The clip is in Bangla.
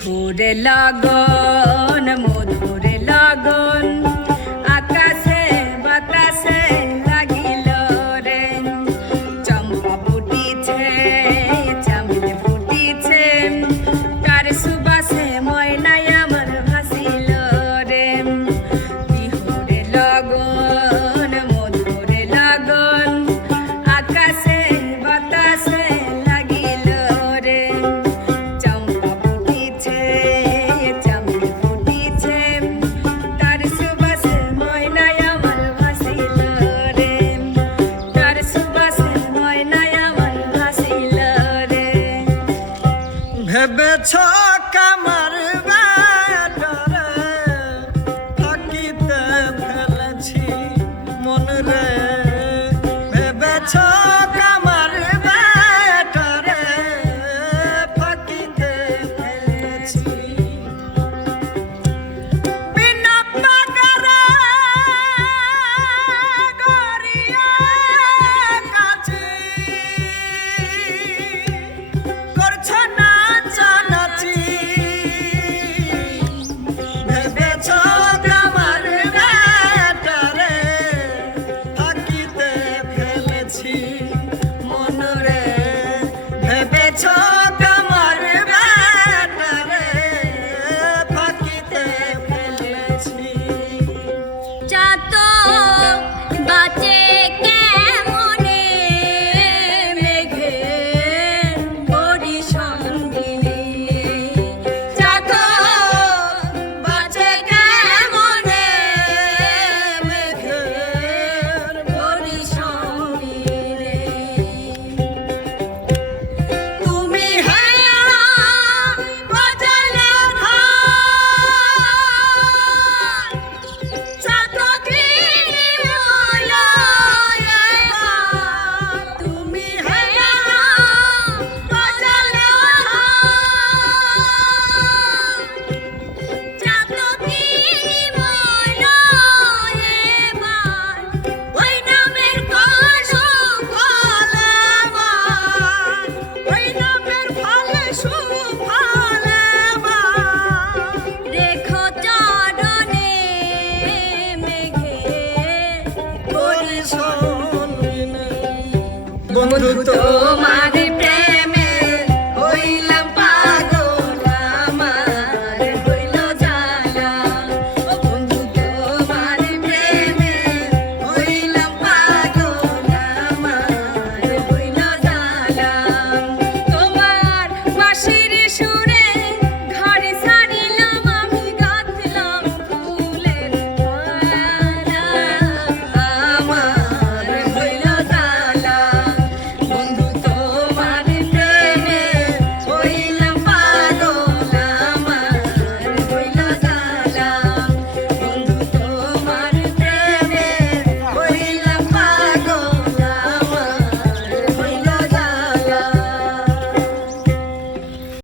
বিহুরে লাগন মধুরে লাগন। আকাশে বাতাসে লাগিল রে। চম্পা ফুটিছে তো তোমার